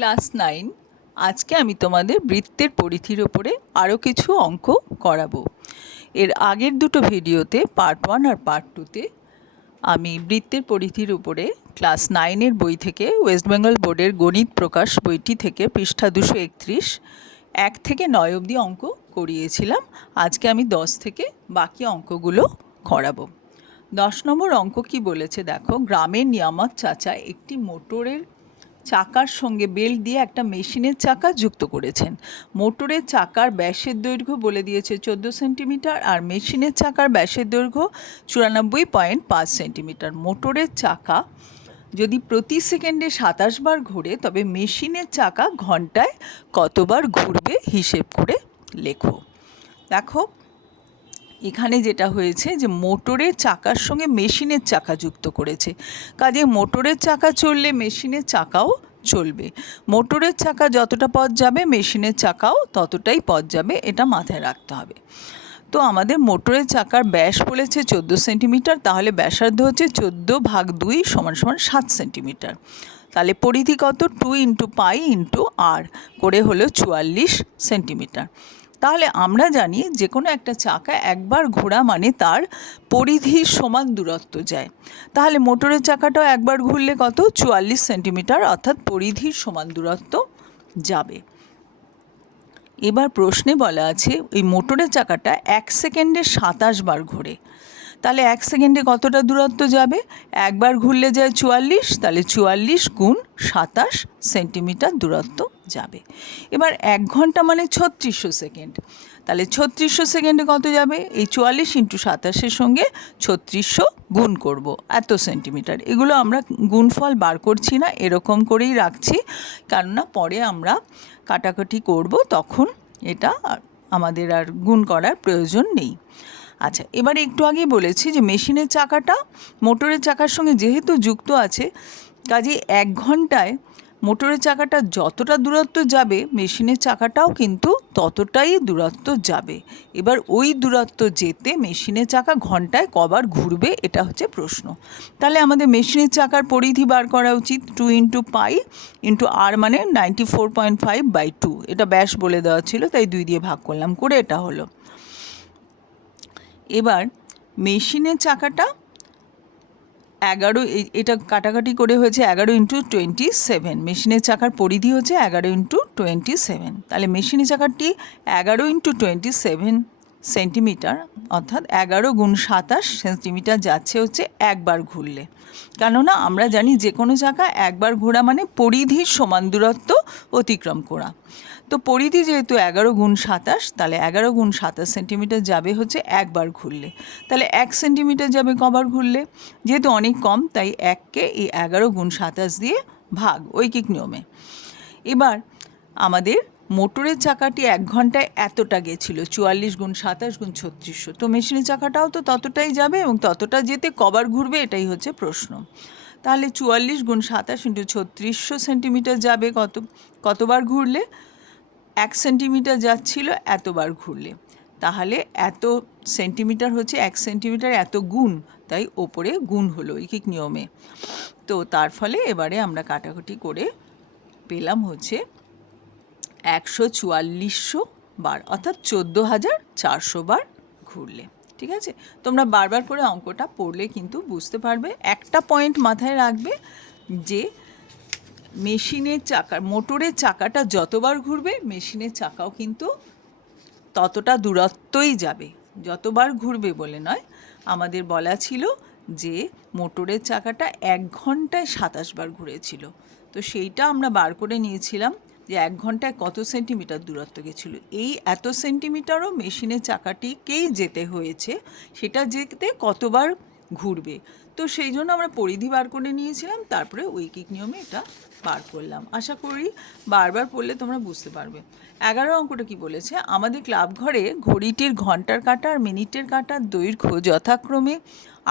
Class 9 আজকে আমি তোমাদের বৃত্তের পরিধির ওপরে আরও কিছু অঙ্ক করাবো। এর আগের দুটো ভিডিওতে পার্ট 1 আর পার্ট 2তে আমি বৃত্তের পরিধির উপরে ক্লাস 9-এর বই থেকে ওয়েস্ট বেঙ্গল বোর্ডের গণিত প্রকাশ বইটি থেকে পৃষ্ঠা 231 1 থেকে 9 অবধি অঙ্ক করিয়েছিলাম। আজকে আমি 10 থেকে বাকি অঙ্কগুলো করাবো। 10 নম্বর অঙ্ক কি বলেছে দেখো, গ্রামের নিয়ামক চাচা একটি মোটরের চাকার সঙ্গে বেল্ট দিয়ে একটা মেশিনের চাকা যুক্ত করেছেন। মোটরের চাকার ব্যাসের দৈর্ঘ্য বলে দিয়েছে 14 সেন্টিমিটার আর মেশিনের চাকার ব্যাসের দৈর্ঘ্য 94.5 সেন্টিমিটার। মোটরের চাকা যদি প্রতি সেকেন্ডে 27 বার ঘোরে তবে মেশিনের চাকা ঘন্টায় কতবার ঘুরবে হিসেব করে লেখো। দেখো এখানে যেটা হয়েছে যে মোটরের চাকার সঙ্গে মেশিনের চাকা যুক্ত করেছে, কাজে মোটরের চাকা চললে মেশিনের চাকাও চলবে। মোটরের চাকা যতটা পথ যাবে মেশিনের চাকাও ততটাই পথ যাবে, এটা মাথায় রাখতে হবে। তো আমাদের মোটরের চাকার ব্যাস বলেছে 14 সেন্টিমিটার, তাহলে ব্যাসার্ধ হচ্ছে 14/2 = 7 সেন্টিমিটার। তাহলে পরিধি কত? 2 × পাই × r করে হলো 44 সেন্টিমিটার। তাহলে আমরা জানি যে কোনো একটা চাকা একবার ঘোরা মানে তার পরিধির সমান দূরত্ব যায়। তাহলে মোটরের চাকাটাও একবার ঘুরলে কত? 44 সেন্টিমিটার, অর্থাৎ পরিধির সমান দূরত্ব যাবে। এবার প্রশ্নে বলা আছে ওই মোটরের চাকাটা 1 সেকেন্ডে 27 বার ঘোরে, তাহলে 1 সেকেন্ডে কতটা দূরত্ব যাবে? একবার ঘুরলে যায় 44, তাহলে 44 × 27 সেন্টিমিটার দূরত্ব যাবে। এবার 1 ঘন্টা মানে 3600 সেকেন্ড, তাহলে 3600 সেকেন্ডে কত যাবে? এই 44 × 27-এর সঙ্গে 3600 গুণ করব, এত সেন্টিমিটার। এগুলো আমরা গুণফল বার করছি না, এরকম করেই রাখছি, কেননা পরে আমরা কাটাকাটি করব, তখন এটা আমাদের আর গুণ করার প্রয়োজন নেই। আচ্ছা, এবারে একটু আগেই বলেছি যে মেশিনের চাকাটা মোটরের চাকার সঙ্গে যেহেতু যুক্ত আছে, কাজে 1 ঘন্টায় মোটরের চাকাটা যতটা দূরত্ব যাবে মেশিনের চাকাটাও কিন্তু ততটাই দূরত্ব যাবে। এবার ওই দূরত্ব যেতে মেশিনের চাকা ঘন্টায় কবার ঘুরবে, এটা হচ্ছে প্রশ্ন। তাহলে আমাদের মেশিনের চাকার পরিধি বার করা উচিত। 2 × পাই × r মানে 94.5/2, এটা ব্যাস বলে দেওয়া ছিল, তাই 2 দিয়ে ভাগ করলাম, করে এটা হলো। এবার মেশিনের চাকাটা 11, এটা কাটাকাটি করে হয়েছে 11 × 27। মেশিনের চাকার পরিধি হচ্ছে 11 × 27, তাহলে মেশিনের চাকাটি 11 × 27 সেন্টিমিটার, অর্থাৎ 11 × 27 সেন্টিমিটার যাচ্ছে হচ্ছে একবার ঘুরলে। কেননা আমরা জানি যে কোনো চাকা একবার ঘোরা মানে পরিধির সমান দূরত্ব অতিক্রম করা। তো পরিধি যেহেতু 11 × 27, তাহলে 11 × 27 সেন্টিমিটার যাবে হচ্ছে একবার ঘুরলে। তাহলে 1 সেন্টিমিটার যাবে কবার ঘুরলে? যেহেতু অনেক কম, তাই 1কে এই 11 × 27 দিয়ে ভাগ, ঐকিক নিয়মে। এবার আমাদের মোটরের চাকাটি 1 ঘন্টায় এতটা গেছিল, 44 × 27 × 3600, তো মেশিনের চাকাটাও তো ততটাই যাবে এবং ততটা যেতে কবার ঘুরবে, এটাই হচ্ছে প্রশ্ন। তাহলে 44 × 27 × 3600 সেন্টিমিটার যাবে কতবার ঘুরলে? 1 সেন্টিমিটার যাচ্ছিল এতবার ঘুরলে, তাহলে এত সেন্টিমিটার হচ্ছে 1 সেন্টিমিটার এত গুণ, তাই ওপরে গুণ হলো ঐকিক নিয়মে। তো তার ফলে এবারে আমরা কাটাকুটি করে পেলাম হচ্ছে 14400 বার, অর্থাৎ 14400 বার ঘুরলে। ঠিক আছে, তোমরা বারবার করে অঙ্কটা পড়লে কিন্তু বুঝতে পারবে। একটা পয়েন্ট মাথায় রাখবে যে মেশিনের চাকা, মোটরের চাকাটা যতবার ঘুরবে মেশিনের চাকাও কিন্তু ততটা দূরত্বই যাবে। যতবার ঘুরবে বলে নয়, আমাদের বলা ছিল যে মোটরের চাকাটা 1 ঘন্টায় 27 বার ঘুরেছিল, তো সেইটা আমরা বার করে নিয়েছিলাম যে 1 ঘন্টায় কত সেন্টিমিটার দূরত্ব গেছিলো। এই এত সেন্টিমিটারও মেশিনের চাকাটিকেই যেতে হয়েছে, সেটা যেতে কতবার ঘুরবে, তো সেই জন্য আমরা পরিধি বার করে নিয়েছিলাম, তারপরে ঐকিক নিয়মে এটা বার করলাম। আশা করি বারবার পড়লে তোমরা বুঝতে পারবে। 11 অঙ্কটা কি বলেছে? আমাদের ক্লাব ঘরে ঘড়িটির ঘন্টার কাঁটা আর মিনিটের কাঁটার দৈর্ঘ্য যথাক্রমে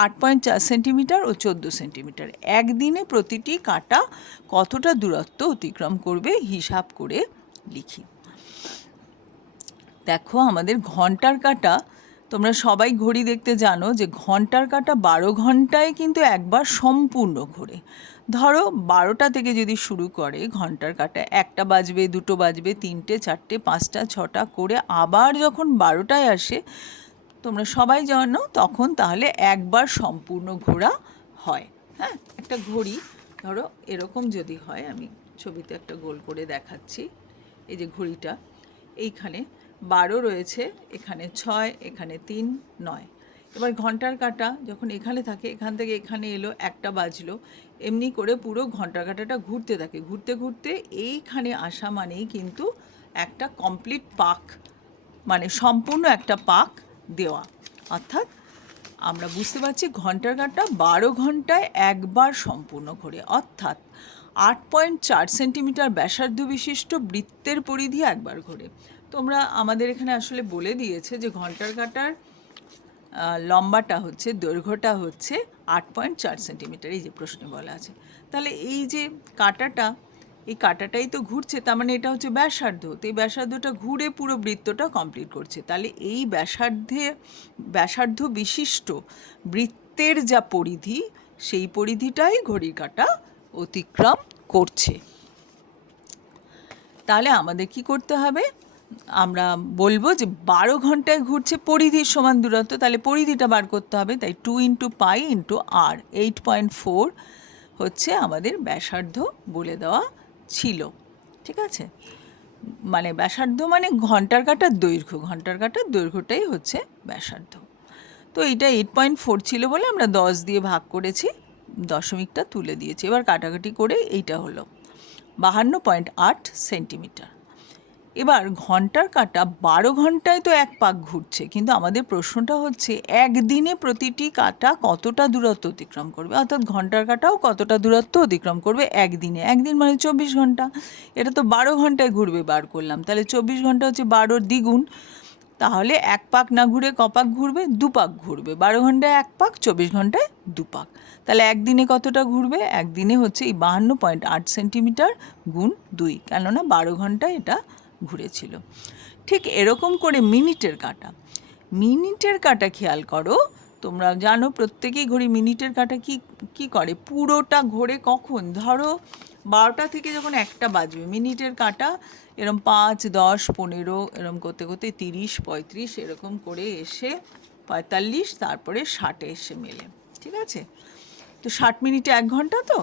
8.4 সেন্টিমিটার ও 14 সেন্টিমিটার। একদিনে প্রতিটি কাঁটা কতটা দূরত্ব অতিক্রম করবে হিসাব করে লিখি। দেখো আমাদের ঘন্টার কাঁটা তোমরা সবাই ঘড়ি দেখতে জানো যে ঘন্টার কাঁটা 12 ঘন্টায় কিন্তু একবার সম্পূর্ণ ঘোরে। ধরো 12টা থেকে যদি শুরু করে ঘন্টার কাঁটা, 1টা বাজবে, 2টো বাজবে, 3টে, 4টে, 5টা, 6টা করে আবার যখন 12টায় আসে, তোমরা সবাই জানো তখন তাহলে একবার সম্পূর্ণ ঘোরা হয়। হ্যাঁ, একটা ঘড়ি ধরো এরকম যদি হয়, আমি ছবিতে একটা গোল করে দেখাচ্ছি। এই যে ঘড়িটা, এইখানে 12 রয়েছে, এখানে 6, এখানে 3, 9। এবার ঘন্টার কাঁটা যখন এখানে থাকে, এখান থেকে এখানে এলো, 1টা বাজলো, এমনি করে পুরো ঘন্টার কাঁটাটা ঘুরতে থাকে। ঘুরতে ঘুরতে এইখানে আসা মানেই কিন্তু একটা কমপ্লিট পাক, মানে সম্পূর্ণ একটা পাক দেওয়া। অর্থাৎ আমরা বুঝতে পারছি ঘন্টার কাঁটা 12 ঘন্টায় একবার সম্পূর্ণ ঘোরে। অর্থাৎ 8.4 সেন্টিমিটার ব্যাসার্ধ বিশিষ্ট বৃত্তের পরিধি একবার ঘোরে। তোমরা আমাদের এখানে আসলে বলে দিয়েছে যে ঘন্টার কাঁটার লম্বাটা হচ্ছে, দৈর্ঘ্যটা হচ্ছে 8.4 সেন্টিমিটার, এই যে প্রশ্নে বলা আছে। তাহলে এই যে কাঁটাটা, এই কাঁটাটাই তো ঘুরছে, তার মানে এটা হচ্ছে ব্যাসার্ধ। তো এই ব্যাসার্ধটা ঘুরে পুরো বৃত্তটা কমপ্লিট করছে। তাহলে এই ব্যাসার্ধ বিশিষ্ট বৃত্তের যা পরিধি, সেই পরিধিটাই ঘড়ির কাঁটা অতিক্রম করছে। তাহলে আমাদের কি করতে হবে? আমরা বলবো যে 12 ঘন্টায় ঘুরছে পরিধির সমান দূরত্ব, তাহলে পরিধিটা বার করতে হবে। তাই 2 × পাই × r, 8.4 হচ্ছে আমাদের ব্যাসার্ধ বলে দেওয়া ছিল। ঠিক আছে, মানে ব্যাসার্ধ মানে ঘন্টার কাঁটার দৈর্ঘ্য, ঘন্টার কাঁটার দৈর্ঘ্যটাই হচ্ছে ব্যাসার্ধ। তো এইটা 8.4 ছিল বলে আমরা 10 দিয়ে ভাগ করেছি, দশমিকটা তুলে দিয়েছি। এবার কাটাকাটি করে এইটা হলো 52.8 সেন্টিমিটার। এবার ঘন্টার কাঁটা 12 ঘন্টায় তো এক পাক ঘুরছে, কিন্তু আমাদের প্রশ্নটা হচ্ছে একদিনে প্রতিটি কাঁটা কতটা দূরত্ব অতিক্রম করবে, অর্থাৎ ঘন্টার কাঁটাও কতটা দূরত্ব অতিক্রম করবে একদিনে। একদিন মানে 24 ঘন্টা, এটা তো 12 ঘন্টায় ঘুরবে বার করলাম, তাহলে 24 ঘন্টা হচ্ছে 12-র দ্বিগুণ। তাহলে এক পাক না ঘুরে কপাক ঘুরবে? 2 পাক ঘুরবে। 12 ঘন্টায় এক পাক, 24 ঘন্টায় 2 পাক। তাহলে একদিনে কতটা ঘুরবে? একদিনে হচ্ছে এই 52.8 সেন্টিমিটার গুণ 2, কেননা 12 ঘন্টায় এটা ঘুরেছিল। ঠিক এরকম করে মিনিটের কাঁটা, মিনিটের কাঁটা খেয়াল করো, তোমরা জানো প্রত্যেকেই ঘড়ি মিনিটের কাঁটা কি করে, পুরোটা ঘোরে কখন? ধরো 12টা থেকে যখন 1টা বাজবে, মিনিটের কাঁটা এরম 5, 10, 15 এরম করতে করতে 30, 35 এরকম করে এসে 45, তারপরে 60-এ এসে মেলে। ঠিক আছে, তো 60 মিনিটে 1 ঘন্টা, তো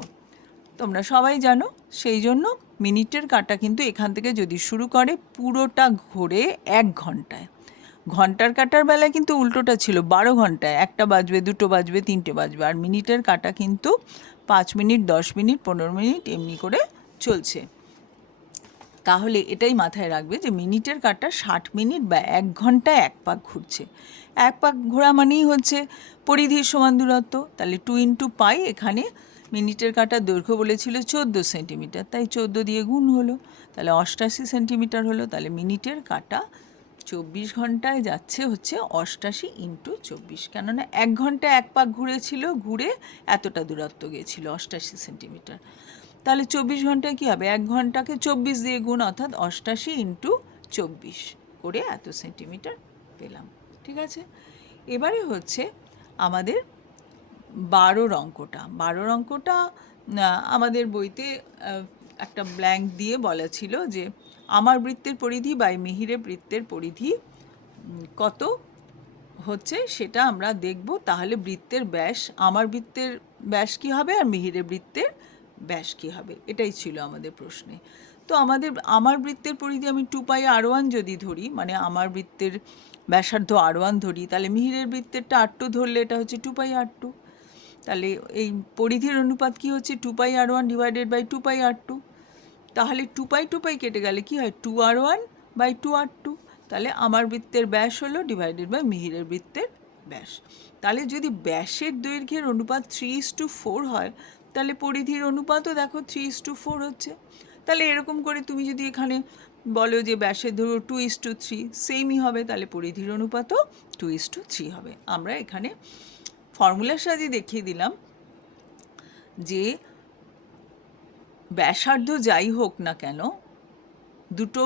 তোমরা সবাই জানো, সেই জন্য মিনিটের কাঁটা কিন্তু এখান থেকে যদি শুরু করে পুরোটা ঘোরে 1 ঘন্টায়। ঘন্টার কাঁটার বেলায় কিন্তু উল্টোটা ছিল, 12 ঘন্টায় 1টা বাজবে, 2টো বাজবে, 3টে বাজবে। আর মিনিটের কাঁটা কিন্তু 5 মিনিট, 10 মিনিট, 15 মিনিট এমনি করে চলছে। তাহলে এটাই মাথায় রাখবে যে মিনিটের কাঁটা 60 মিনিট বা 1 ঘন্টায় এক পাক ঘুরছে। এক পাক ঘোরা মানেই হচ্ছে পরিধির সমান দূরত্ব। তাহলে 2 × পাই, এখানে মিনিটের কাঁটার দৈর্ঘ্য বলেছিল 14 সেন্টিমিটার, তাই 14 দিয়ে গুণ হলো, তাহলে 88 সেন্টিমিটার হলো। তাহলে মিনিটের কাঁটা 24 ঘন্টায় যাচ্ছে হচ্ছে 88 × 24, কেননা 1 ঘন্টায় এক পাক ঘুরেছিল, ঘুরে এতটা দূরত্ব গিয়েছিল 88 সেন্টিমিটার। তাহলে 24 ঘন্টায় কী হবে? 1 ঘন্টাকে 24 দিয়ে গুণ, অর্থাৎ 88 × 24 করে এত সেন্টিমিটার পেলাম। ঠিক আছে, এবারে হচ্ছে আমাদের 12 অঙ্কটা। 12 অঙ্কটা আমাদের বইতে একটা ব্ল্যাঙ্ক দিয়ে বলা ছিল যে আমার বৃত্তের পরিধি বাই মিহিরের বৃত্তের পরিধি কত হচ্ছে সেটা আমরা দেখব। তাহলে বৃত্তের ব্যাস, আমার বৃত্তের ব্যাস কী হবে আর মিহিরের বৃত্তের ব্যাস কী হবে, এটাই ছিল আমাদের প্রশ্নে। তো আমার বৃত্তের পরিধি আমি 2πr1 যদি ধরি, মানে আমার বৃত্তের ব্যাসার্ধ r1 ধরি, তাহলে মিহিরের বৃত্তেরটা r2 ধরলে এটা হচ্ছে 2πr2। তাহলে এই পরিধির অনুপাত কি হচ্ছে? 2πr1 / 2πr2। তাহলে 2π কেটে গেলে কি হয়? 2r1 / 2r2। তাহলে আমার বৃত্তের ব্যাস হলো / মিহিরের বৃত্তের ব্যাস। তাহলে যদি ব্যাসের দৈর্ঘ্যের অনুপাত 3:4 হয়, তাহলে পরিধির অনুপাতও দেখো 3:4 হচ্ছে। তাহলে এরকম করে তুমি যদি এখানে বলো যে ব্যাসের দৈর্ঘ্য 2:3, সেমই হবে, তাহলে পরিধির অনুপাতও 2:3 হবে। আমরা এখানে ফর্মুলার সাহায্যে দেখিয়ে দিলাম যে ব্যাসার্ধ যাই হোক না কেন, দুটো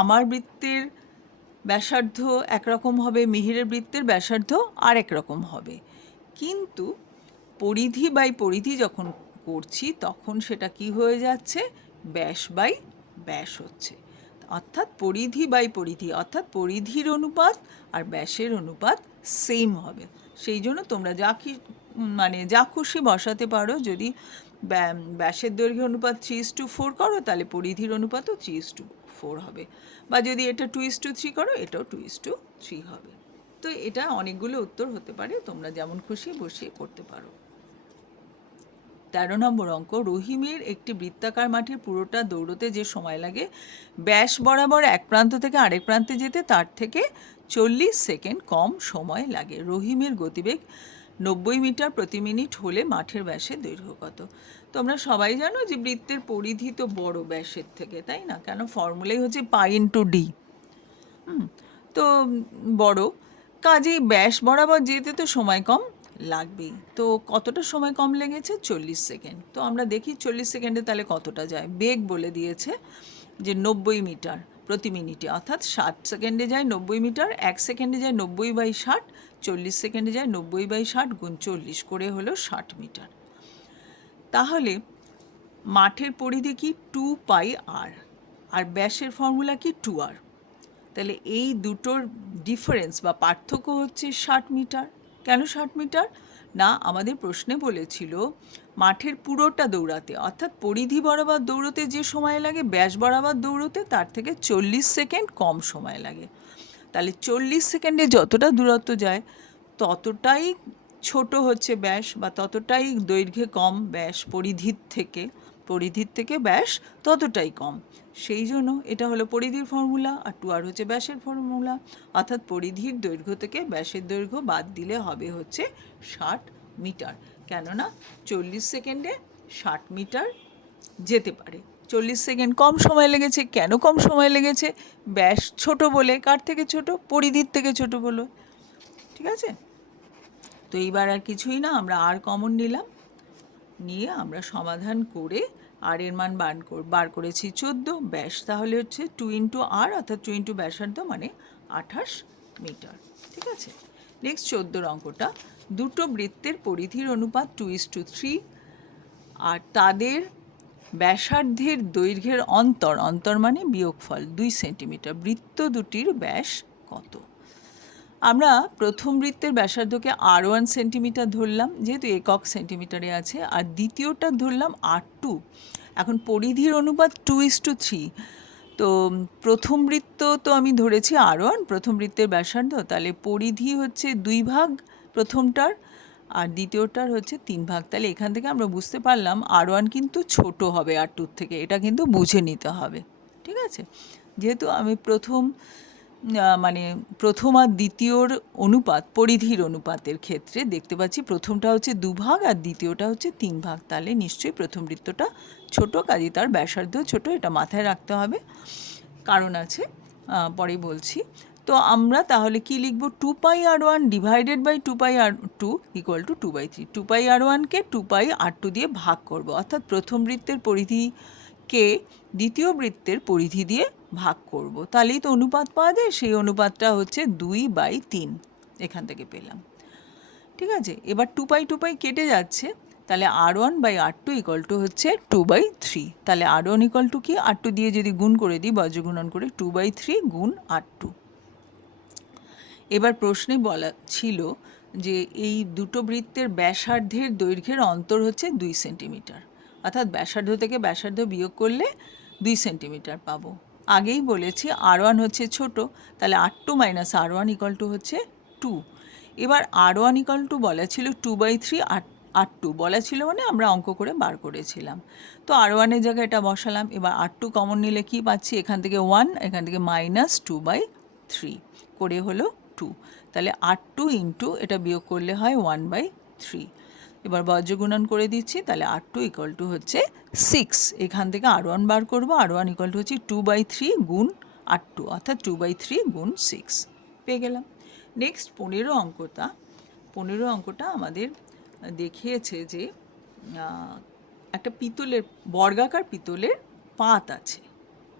আমার বৃত্তের ব্যাসার্ধ একরকম হবে, মিহিরের বৃত্তের ব্যাসার্ধ আরেক রকম হবে। কিন্তু পরিধি বাই পরিধি যখন করছি তখন সেটা কি হয়ে যাচ্ছে, ব্যাস বাই ব্যাস হচ্ছে। অর্থাৎ পরিধি বাই পরিধি, অর্থাৎ পরিধির অনুপাত আর ব্যাসের অনুপাত সেম হবে। সেই জন্য তোমরা যা খুশি বসাতে পারো। যদি ব্যাসের দৈর্ঘ্য অনুপাত 3:4 করো তাহলে পরিধির অনুপাতও 3:4 হবে, বা যদি এটা 2:3 করো এটাও 2:3 হবে। তো এটা অনেকগুলো উত্তর হতে পারে, তোমরা যেমন খুশি বসিয়ে করতে পারো। 13 নম্বর অঙ্ক, রহিমের একটি বৃত্তাকার মাঠের পুরোটা দৌড়তে যে সময় লাগে ব্যাস বরাবর এক প্রান্ত থেকে আরেক প্রান্তে যেতে তার থেকে 40 সেকেন্ড কম সময় লাগে। রহিমের গতিবেগ 90 মিটার প্রতি মিনিট হলে মাঠের ব্যাসের দৈর্ঘ্য কত? তোমরা সবাই জানো যে বৃত্তের পরিধি তো বড় ব্যাসের থেকে, তাই না? কেন, ফর্মুলাই হচ্ছে π/d। তো বড়, কাজেই ব্যাস বরাবর যেতে তো সময় কম লাগবেই। তো কতটা সময় কম লেগেছে? 40 সেকেন্ড। তো আমরা দেখি 40 সেকেন্ডে তাহলে কতটা যায়। বেগ বলে দিয়েছে যে 90 মিটার প্রতি মিনিটে, অর্থাৎ 60 সেকেন্ডে যায় 90 মিটার, 1 সেকেন্ডে যায় 90/60, 40 সেকেন্ডে যায় 90/60 গুণ 40 করে হলো 60 মিটার। তাহলে মাঠের পরিধি কি 2πr, আর ব্যাসের ফর্মুলা কি 2r। তাহলে এই দুটোর ডিফারেন্স বা পার্থক্য হচ্ছে 60 মিটার। কেন 60 মিটার? না, আমাদের প্রশ্নে বলেছিল মাঠের পুরোটা দৌড়াতে, অর্থাৎ পরিধি বরাবর দৌড়তে যে সময় লাগে ব্যাস বরাবর দৌড়তে তার থেকে 40 সেকেন্ড কম সময় লাগে। তাহলে 40 সেকেন্ডে যতটা দূরত্ব যায় ততটাই ছোট হচ্ছে ব্যাস, বা ততটাই দৈর্ঘ্যে কম ব্যাস পরিধির থেকে ব্যাস ততটাই কম। সেই জন্য এটা হলো পরিধির ফর্মুলা, আর 2r হচ্ছে ব্যাসের ফর্মুলা। অর্থাৎ পরিধির দৈর্ঘ্য থেকে ব্যাসের দৈর্ঘ্য বাদ দিলে হবে হচ্ছে 60 মিটার। কেননা 40 সেকেন্ডে 60 মিটার যেতে পারে। 40 সেকেন্ড কম সময় লেগেছে। কেন কম সময় লেগেছে? ব্যাস ছোট বলে। কার থেকে ছোট? পরিধির থেকে ছোট বলে। ঠিক আছে? তো এইবার আর কিছুই না, আমরা আর কমন নিলাম, নিয়ে আমরা সমাধান করে আর এর মান বার করেছি 14, ব্যাস তাহলে হচ্ছে 2 × r, অর্থাৎ 2 × ব্যাসার্ধ মানে 28 মিটার। ঠিক আছে? নেক্সট 14 অঙ্কটা, দুটো বৃত্তের পরিধির অনুপাত 2:3 আর তাদের ব্যাসার্ধের দৈর্ঘ্যের অন্তর মানে বিয়োগফল 2 সেন্টিমিটার। বৃত্ত দুটির ব্যাস কত? আমরা প্রথম বৃত্তের ব্যাসার্ধকে r1 সেন্টিমিটার ধরলাম, যেহেতু একক সেন্টিমিটারে আছে, আর দ্বিতীয়টা ধরলাম r2। এখন পরিধির অনুপাত 2:3, তো প্রথম বৃত্ত তো আমি ধরেছি r1, প্রথম বৃত্তের ব্যাসার্ধ, তাহলে পরিধি হচ্ছে 2 ভাগ প্রথমটার, আর দ্বিতীয়টার হচ্ছে 3 ভাগ। তাহলে এখান থেকে আমরা বুঝতে পারলাম r1 কিন্তু ছোট হবে r2 থেকে, এটা কিন্তু বুঝে নিতে হবে। ঠিক আছে? যেহেতু আমি প্রথম আর দ্বিতীয়র অনুপাত, পরিধির অনুপাতের ক্ষেত্রে দেখতে পাচ্ছি প্রথমটা হচ্ছে 2 ভাগ আর দ্বিতীয়টা হচ্ছে 3 ভাগ, তাহলে নিশ্চয়ই প্রথম বৃত্তটা ছোট, কাজে তার ব্যাসার্ধ ছোট। এটা মাথায় রাখতে হবে, কারণ আছে, পরে বলছি। তো আমরা তাহলে কি লিখব? 2πr1 divided by 2πr2 equal to 2/3। 2πr1কে 2πr2 দিয়ে ভাগ করব, অর্থাৎ প্রথম বৃত্তের পরিধিকে দ্বিতীয় বৃত্তের পরিধি দিয়ে ভাগ করব, তাহলেই তো অনুপাত পাওয়া যায়। সেই অনুপাতটা হচ্ছে 2/3, এখান থেকে পেলাম। ঠিক আছে? এবার 2π কেটে যাচ্ছে, তাহলে r1/r2 ইকুয়াল টু হচ্ছে 2/3। তাহলে r1 ইকুয়াল টু কি? r2 দিয়ে যদি গুণ করে দিই, বজ্রগুণন করে, 2/3 গুণ r2। এবার প্রশ্নে বলা ছিল যে এই দুটো বৃত্তের ব্যাসার্ধের দৈর্ঘ্যের অন্তর হচ্ছে 2 সেন্টিমিটার, অর্থাৎ ব্যাসার্ধ থেকে ব্যাসার্ধ বিয়োগ করলে 2 সেন্টিমিটার পাবো। আগেই বলেছি r1 হচ্ছে ছোট, তাহলে r2 - r1 ইকুয়াল টু হচ্ছে 2। এবার r1 ইকুয়াল টু বলা ছিল 2/3, r2 বলা ছিল মানে আমরা অঙ্ক করে বার করেছিলাম। তো r1 এর জায়গায় এটা বসালাম। এবার r2 কমন নিলে কি পাচ্ছি? এখান থেকে 1, এখান থেকে -2/3 করে হলো 2। তাহলে r2 ইন্টু এটা বিয়োগ করলে হয় 1/3। এবার বজ্রগুণন করে দিচ্ছি, তাহলে r2 ইকুয়াল টু হচ্ছে 6। এখান থেকে r1 বার করবো, r1 ইকুয়াল টু হচ্ছে 2/3 গুণ r2, অর্থাৎ 2/3 গুণ 6 পেয়ে গেলাম। নেক্সট 15 অঙ্কটা আমাদের দেখিয়েছে যে একটা বর্গাকার পিতলের পাত আছে,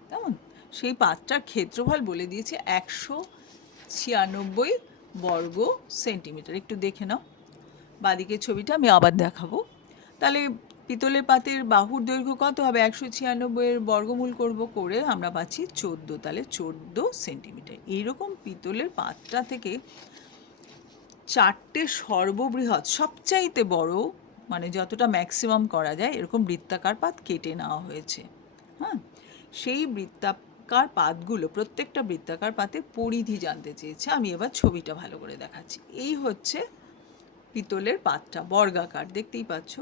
কেমন? সেই পাতটার ক্ষেত্রফল বলে দিয়েছে 196 বর্গ সেন্টিমিটার। একটু দেখে নাও বাঁদিকের ছবিটা, আমি আবার দেখাবো। তাহলে পিতলের পাতের বাহুর দৈর্ঘ্য কত হবে? 196-এর বর্গমূল করে আমরা পাচ্ছি 14, তাহলে 14 সেন্টিমিটার। এইরকম পিতলের পাতটা থেকে 4টে সর্ববৃহৎ, সবচাইতে বড়, মানে যতটা ম্যাক্সিমাম করা যায় এরকম বৃত্তাকার পাত কেটে নেওয়া হয়েছে। হ্যাঁ, সেই বৃত্তাকার পাতগুলো, প্রত্যেকটা বৃত্তাকার পাতের পরিধি জানতে চেয়েছে। আমি এবার ছবিটা ভালো করে দেখাচ্ছি। এই হচ্ছে পিতলের পাতটা, বর্গাকার, দেখতেই পাচ্ছ।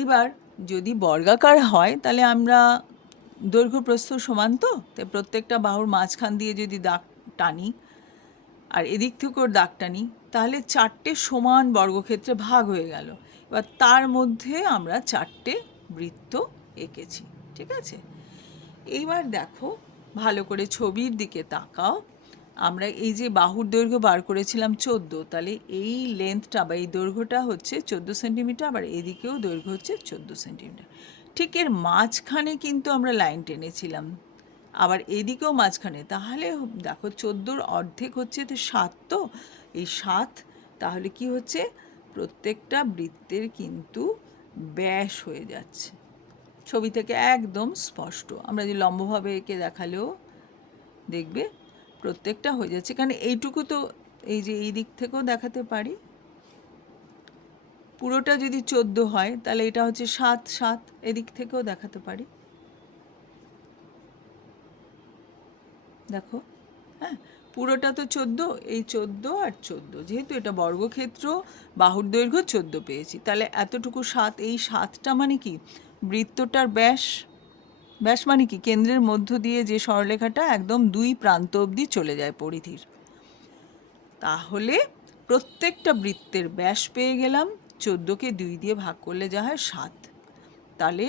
এবার যদি বর্গাকার হয় তাহলে আমরা দৈর্ঘ্য প্রস্থ সমান, তো তাই প্রত্যেকটা বাহুর মাঝখান দিয়ে যদি দাগ টানি আর এদিক থেকেও দাগ টানি, তাহলে 4টে সমান বর্গক্ষেত্রে ভাগ হয়ে গেল। এবার তার মধ্যে আমরা 4টে বৃত্ত এঁকেছি, ঠিক আছে? এইবার দেখো ভালো করে ছবির দিকে তাকাও। আমরা এই যে বাহুর দৈর্ঘ্য বার করেছিলাম 14, তাহলে এই লেন্থটা বা এই দৈর্ঘ্যটা হচ্ছে 14 সেন্টিমিটার, আবার এদিকেও দৈর্ঘ্য হচ্ছে 14 সেন্টিমিটার। ঠিক এর মাঝখানে কিন্তু আমরা লাইন টেনেছিলাম, আবার এদিকেও মাঝখানে। তাহলে দেখো 14-র অর্ধেক হচ্ছে 7, তো এই 7 তাহলে কি হচ্ছে, প্রত্যেকটা বৃত্তের কিন্তু ব্যাস হয়ে যাচ্ছে। ছবি থেকে একদম স্পষ্ট। আমরা যে লম্বভাবে এঁকে দেখালেও দেখবে প্রত্যেকটা হয়ে যাচ্ছে, কারণ এইটুকু তো এই যে এই দিক থেকেও দেখাতে পারি। পুরোটা যদি 14 হয় তাহলে এটা হচ্ছে 7 এদিক থেকেও দেখাতে পারি। দেখো, হ্যাঁ, পুরোটা তো 14, এই 14 আর 14, যেহেতু এটা বর্গক্ষেত্র, বাহুর দৈর্ঘ্য 14 পেয়েছি, তাহলে এতটুকু 7, এই 7টা মানে কি বৃত্তটার ব্যাস। ব্যাস মানে কি কেন্দ্রের মধ্য দিয়ে যে সরলরেখাটা একদম 2 প্রান্ত অবধি চলে যায় পরিধির। তাহলে প্রত্যেকটা বৃত্তের ব্যাস পেয়ে গেলাম। 14কে 2 দিয়ে ভাগ করলে যা হয় 7। তাহলে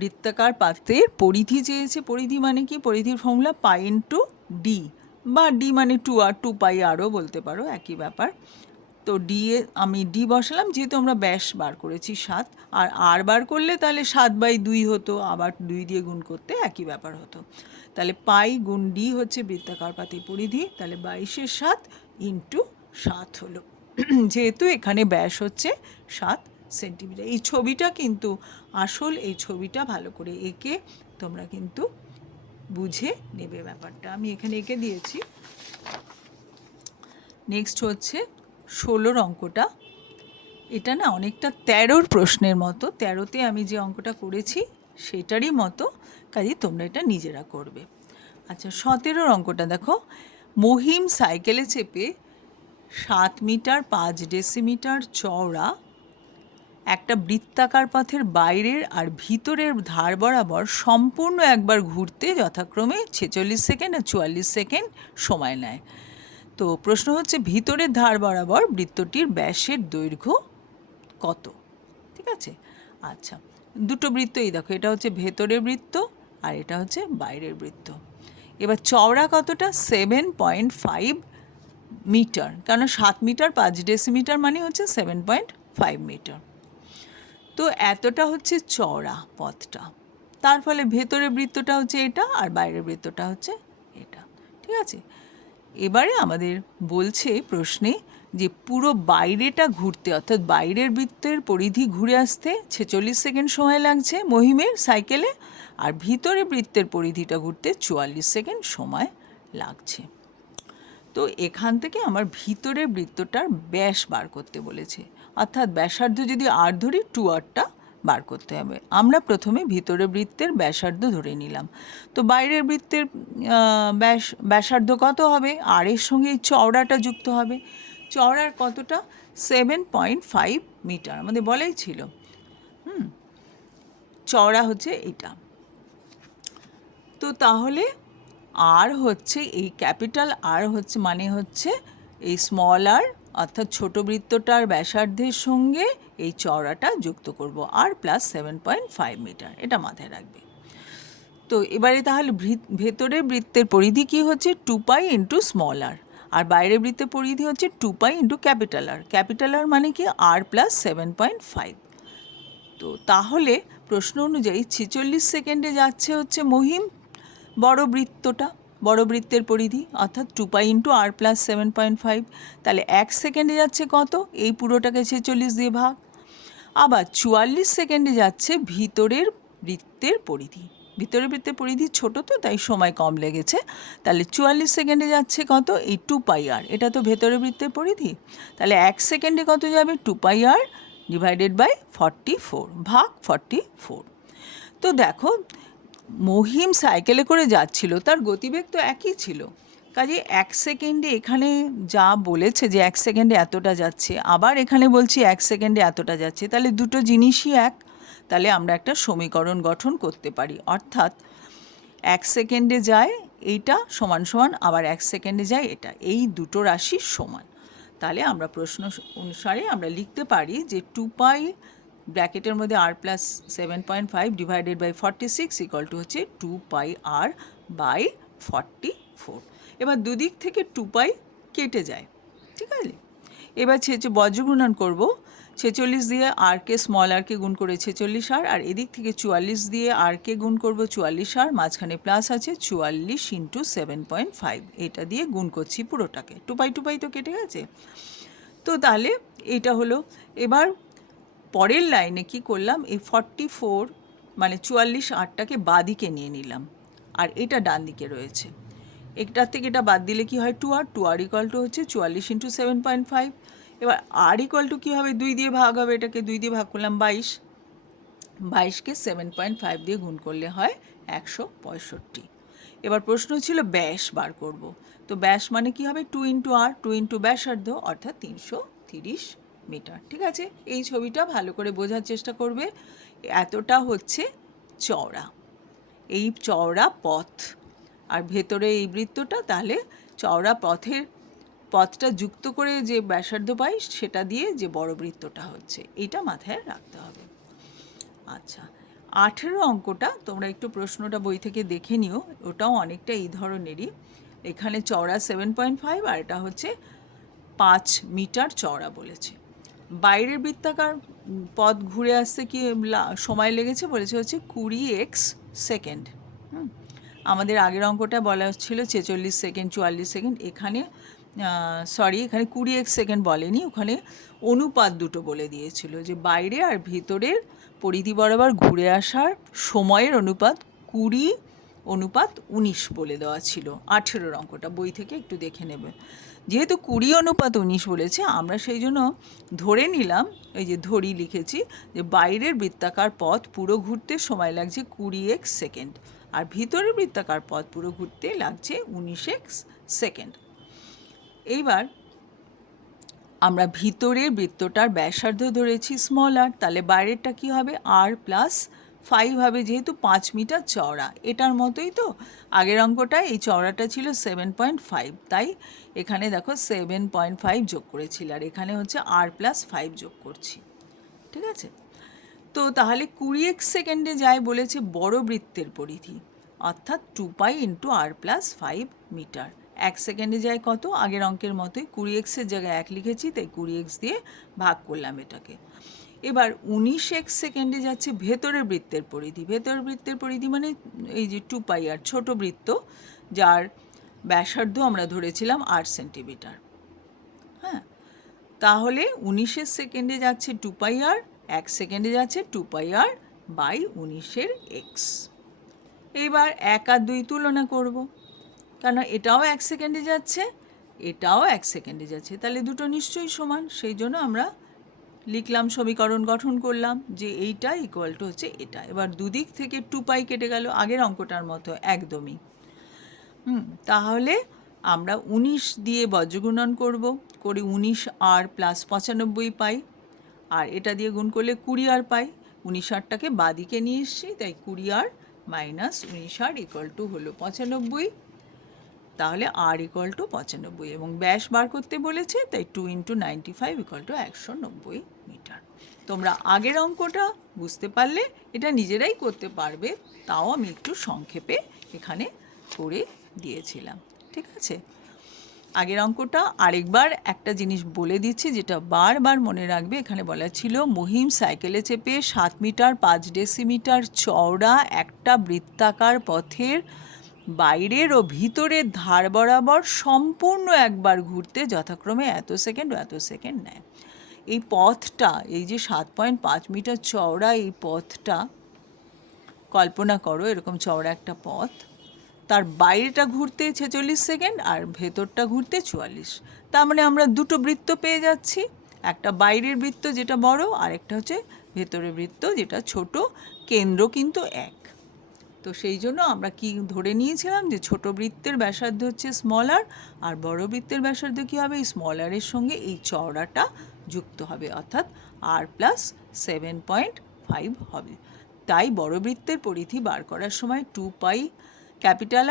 বৃত্তাকার পাতের পরিধি চেয়েছে। পরিধি মানে কি? পরিধির ফর্মুলা পাই ইন্টু ডি, বা ডি মানে 2r, 2 পাই আরও বলতে পারো, একই ব্যাপার। তো ডি এ আমি ডি বসালাম, যেহেতু আমরা ব্যাস বার করেছি 7, আর আর বার করলে তাহলে 7/2 হতো, আবার 2 দিয়ে গুণ করতে একই ব্যাপার হতো। তাহলে পাই গুণ ডি হচ্ছে বৃত্তাকার পাতের পরিধি, তাহলে 22-এর 7 ইন্টু 7 হলো। যেহেতু এখানে ব্যাস হচ্ছে 7 সেন্টিমিটার। এই ছবিটা কিন্তু আসল, এই ছবিটা ভালো করে এঁকে তোমরা কিন্তু বুঝে নেবে ব্যাপারটা। আমি এখানে এঁকে দিয়েছি। নেক্সট হচ্ছে 16 অঙ্কটা। এটা না অনেকটা 13-র প্রশ্নের মতো। 13তে আমি যে অঙ্কটা করেছি সেটারই মতো, কাজে তোমরা এটা নিজেরা করবে। আচ্ছা, 17-র অঙ্কটা দেখো। মহিম সাইকেলে চেপে 7 মিটার 5 ডেসিমিটার চওড়া একটা বৃত্তাকার পথের বাইরের আর ভিতরের ধার বরাবর সম্পূর্ণ একবার ঘুরতে যথাক্রমে 46 সেকেন্ড আর 44 সেকেন্ড সময় নেয়। তো প্রশ্ন হচ্ছে ভিতরের ধার বরাবর বৃত্তটির ব্যাসের দৈর্ঘ্য কত? ঠিক আছে, আচ্ছা, দুটো বৃত্ত, এই দেখো, এটা হচ্ছে ভেতরের বৃত্ত আর এটা হচ্ছে বাইরের বৃত্ত। এবার চওড়া কতটা? 7.5 মিটার, কারণ 7 মিটার 5 ডেসিমিটার মানে হচ্ছে 7.5 মিটার। তো এতটা হচ্ছে চওড়া পথটা। তার ফলে ভেতরের বৃত্তটা হচ্ছে এটা আর বাইরের বৃত্তটা হচ্ছে এটা, ঠিক আছে? এবারে আমাদের বলছে প্রশ্নে যে পুরো বাইরেটা ঘুরতে, অর্থাৎ বাইরের বৃত্তের পরিধি ঘুরে আসতে 46 সেকেন্ড সময় লাগছে মহিমের সাইকেলে, আর ভিতরের বৃত্তের পরিধিটা ঘুরতে 44 সেকেন্ড সময় লাগছে। তো এখান থেকে আমার ভিতরের বৃত্তটার ব্যাস বার করতে বলেছে, অর্থাৎ ব্যাসার্ধ যদি আর ধরি 2rটা বার করতে হবে। আমরা প্রথমে ভিতরের বৃত্তের ব্যাসার্ধ ধরে নিলাম। তো বাইরের বৃত্তের ব্যাসার্ধ কত হবে? আর এর সঙ্গে এই চওড়াটা যুক্ত হবে। চওড়ার কতটা? 7.5 মিটার, আমাদের বলাই ছিল। চওড়া হচ্ছে এটা। তো তাহলে আর হচ্ছে এই ক্যাপিটাল আর হচ্ছে মানে হচ্ছে এই স্মল আর, অর্থাৎ ছোট বৃত্তটার ব্যাসার্ধের সঙ্গে এই চওড়াটা যুক্ত করব, আর প্লাস 7.5 মিটার, এটা মাথায় রাখবে। তো এবারে তাহলে ভেতরের বৃত্তের পরিধি কি হচ্ছে? 2 পাই ইন্টু স্মল আর বাইরের বৃত্তের পরিধি হচ্ছে 2 pi into capital R. Capital R মানে কি? R plus 7.5। তো তাহলে প্রশ্ন অনুযায়ী 46 সেকেন্ডে যাচ্ছে হচ্ছে মহিম বড় বৃত্তটা, বড় বৃত্তের পরিধি, অর্থাৎ 2 পাই ইন্টু আর প্লাস 7.5। তাহলে 1 সেকেন্ডে যাচ্ছে কত? এই পুরোটাকে 46 দিয়ে ভাগ। আবার 44 সেকেন্ডে যাচ্ছে ভিতরের বৃত্তের পরিধি। ভিতরের বৃত্তের পরিধি ছোট, তো তাই সময় কম লেগেছে। তাহলে 44 সেকেন্ডে যাচ্ছে কত? এই 2 পাই আর, এটা তো ভেতরের বৃত্তের পরিধি। তাহলে 1 সেকেন্ডে কত যাবে? 2 পাই আর ডিভাইডেড বাই 44 ভাগ 44। তো দেখো, মহিম সাইকেলে করে যাচ্ছিল, তার গতিবেগ তো একই ছিল, কাজে 1 সেকেন্ডে এখানে যা বলেছে যে 1 সেকেন্ডে এতটা যাচ্ছে, আবার এখানে বলছি 1 সেকেন্ডে এতটা যাচ্ছে, তাহলে দুটো জিনিসই এক। তাহলে আমরা একটা সমীকরণ গঠন করতে পারি, অর্থাৎ 1 সেকেন্ডে যায় এইটা সমান সমান আবার 1 সেকেন্ডে যায় এটা, এই দুটো রাশি সমান। তাহলে আমরা প্রশ্ন অনুসারে আমরা লিখতে পারি যে 2 পাই ব্র্যাকেটের মধ্যে আর plus 7.5 divided by 46 equal to হচ্ছে 2 পাই আর বাই 44। এবার দুদিক থেকে 2 পাই কেটে যায়, ঠিক আছে। এবার বজ্রগুণন করব। 46 দিয়ে আরকে স্মল আরকে গুণ করে 46 আর এদিক থেকে 44 দিয়ে আরকে গুণ করব 44 মাঝখানে প্লাস আছে 44 ইন্টু 7.5, এটা দিয়ে গুণ করছি পুরোটাকে। 2 পাই তো কেটে গেছে। তো তাহলে এটা হলো। এবার পরের লাইনে কি করলাম, এই 44 মানে 44 বাদিকে নিয়ে নিলাম, আর এটা ডান দিকে রয়েছে। একটার থেকে এটা বাদ দিলে কি হয়? 2r ইকুয়াল টু হচ্ছে 44 ইন্টু 7.5। এবার আর ইকুয়াল টু কী হবে? 2 দিয়ে ভাগ হবে, এটাকে 2 দিয়ে ভাগ করলাম 22কে 7.5 দিয়ে গুণ করলে হয় 165। এবার প্রশ্ন ছিল ব্যাস বার করব। তো ব্যাস মানে কি হবে? 2 ইন্টু আর, 2 ইন্টু ব্যাসার্ধ, অর্থাৎ 330 মিটার। ঠিক আছে, এই ছবিটা ভালো করে বোঝার চেষ্টা করবে। এতটা হচ্ছে চওড়া, এই চওড়া পথ, আর ভেতরে এই বৃত্তটা, তাহলে চওড়া পথটা যুক্ত করে যে ব্যাসার্ধ পাই সেটা দিয়ে যে বড় বৃত্তটা হচ্ছে, এটা মাথায় রাখতে হবে। আচ্ছা, 18 অঙ্কটা তোমরা একটু প্রশ্নটা বই থেকে দেখে নিও, ওটাও অনেকটা এই ধরনেরই। এখানে চওড়া 7.5 আর এটা হচ্ছে 5 মিটার চওড়া বলেছে। বাইরের বৃত্তাকার পথ ঘুরে আসতে কি সময় লেগেছে বলেছে হচ্ছে 20x সেকেন্ড। আমাদের আগের অঙ্কটা বলা ছিল 46 সেকেন্ড 44 সেকেন্ড, এখানে এখানে 20x সেকেন্ড বলেনি, ওখানে অনুপাত দুটো বলে দিয়েছিল যে বাইরে আর ভিতরের পরিধি বরাবর ঘুরে আসার সময়ের অনুপাত 20:19 বলে দেওয়া ছিল। 18 অঙ্কটা বই থেকে একটু দেখে নেবে। যেহেতু 20:19 বলেছে, আমরা সেই জন্য ধরে নিলাম, এই যে ধরি লিখেছি, যে বাইরের বৃত্তাকার পথ পুরো ঘুরতে সময় লাগছে 20x সেকেন্ড, আর ভিতরের বৃত্তাকার পথ পুরো ঘুরতে লাগছে 19x সেকেন্ড। এইবার আমরা ভিতরের বৃত্তটার ব্যাসার্ধ ধরেছি স্মল আর, তাহলে বাইরেরটা কি হবে? আর প্লাস 5 হবে, যেহেতু 5 মিটার চওড়া। এটার মতোই তো আগের অঙ্কটায় এই চওড়াটা ছিল 7.5, তাই এখানে দেখো 7.5 যোগ করেছিল, আর এখানে হচ্ছে আর প্লাস 5 যোগ করছি। ঠিক আছে, তো তাহলে 20x সেকেন্ডে যায় বলেছে বড় বৃত্তের পরিধি, অর্থাৎ 2 পাই ইন্টু আর প্লাস 5 মিটার। 1 সেকেন্ডে যায় কত? আগের অঙ্কের মতোই 20xের জায়গায় 1 লিখেছি, তাই 20x দিয়ে ভাগ করলাম এটাকে। এবার 19x সেকেন্ডে যাচ্ছে ভেতরের বৃত্তের পরিধি। ভেতরের বৃত্তের পরিধি মানে এই যে 2 পাই আর, ছোট বৃত্ত যার ব্যাসার্ধ আমরা ধরেছিলাম 8 সেন্টিমিটার। হ্যাঁ, তাহলে 19 সেকেন্ডে যাচ্ছে 2 পাই আর, 1 সেকেন্ডে যাচ্ছে 2 পাই আর বাই 19 এক্স। এবার 1 আর 2 তুলনা করব, কেন এটাও 1 সেকেন্ডে যাচ্ছে, এটাও 1 সেকেন্ডে যাচ্ছে, তাহলে দুটো নিশ্চয়ই সমান। সেই জন্য আমরা লিখলাম, সমীকরণ গঠন করলাম যে এইটা ইকুয়াল টু হচ্ছে এটা। এবার দুদিক থেকে 2 পাই কেটে গেল, আগের অঙ্কটার মতো একদমই। তাহলে আমরা 19 দিয়ে বজ্রগুণন করব, করে 19 আর প্লাস 95 পাই, আর এটা দিয়ে গুণ করলে 20 আর পাই। 19 আরটাকে বাদিকে নিয়ে এসছি, তাই 20 আর মাইনাস 19 আর ইকুয়াল টু হলো 95। তাহলে আর ইকুয়াল টু 95, এবং ব্যাস বার করতে বলেছে, তাই 2 ইন্টু 95 ইকুয়াল টু 190 মিটার। তোমরা আগের অঙ্কটা বুঝতে পারলে এটা নিজেরাই করতে পারবে, তাও আমি একটু সংক্ষেপে এখানে করে দিয়েছিলাম। ঠিক আছে, আগের অঙ্কটা আরেকবার একটা জিনিস বলে দিচ্ছি, যেটা বারবার মনে রাখবে। এখানে বলা ছিল মহিম সাইকেলে চেপে 7 মিটার 5 ডেসিমিটার চওড়া একটা বৃত্তাকার পথের বাইরের ও ভিতরের ধার বরাবর সম্পূর্ণ একবার ঘুরতে যথাক্রমে এত সেকেন্ড ও এত সেকেন্ড নেয়। এই পথটা, এই যে 7.5 মিটার চওড়া এই পথটা কল্পনা করো, এরকম চওড়া একটা পথ, তার বাইরেটা ঘুরতে 46 সেকেন্ড আর ভেতরটা ঘুরতে 44। তার মানে আমরা দুটো বৃত্ত পেয়ে যাচ্ছি, একটা বাইরের বৃত্ত যেটা বড়, আর একটা হচ্ছে ভেতরের বৃত্ত যেটা ছোট, কেন্দ্র কিন্তু এক। তো সেই জন্য আমরা কি ধরে নিয়েছিলাম যে ছোট বৃত্তের ব্যাসার্ধ হচ্ছে স্মল আর বড় বৃত্তের ব্যাসার্ধ কী হবে, এই স্মল এর সঙ্গে এই চওড়াটা যুক্ত হবে, অর্থাৎ r+7.5 হবে। তাই বড় বৃত্তের পরিধি বার করার সময় 2π ক্যাপিটাল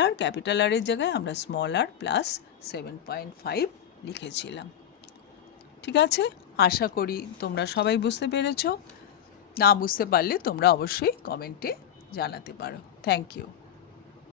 আরের জায়গায় আমরা স্মল r+7.5 লিখেছিলাম। ঠিক আছে, আশা করি তোমরা সবাই বুঝতে পেরেছো। না বুঝতে পারলে তোমরা অবশ্যই কমেন্টে জানাতে পারো। Thank you.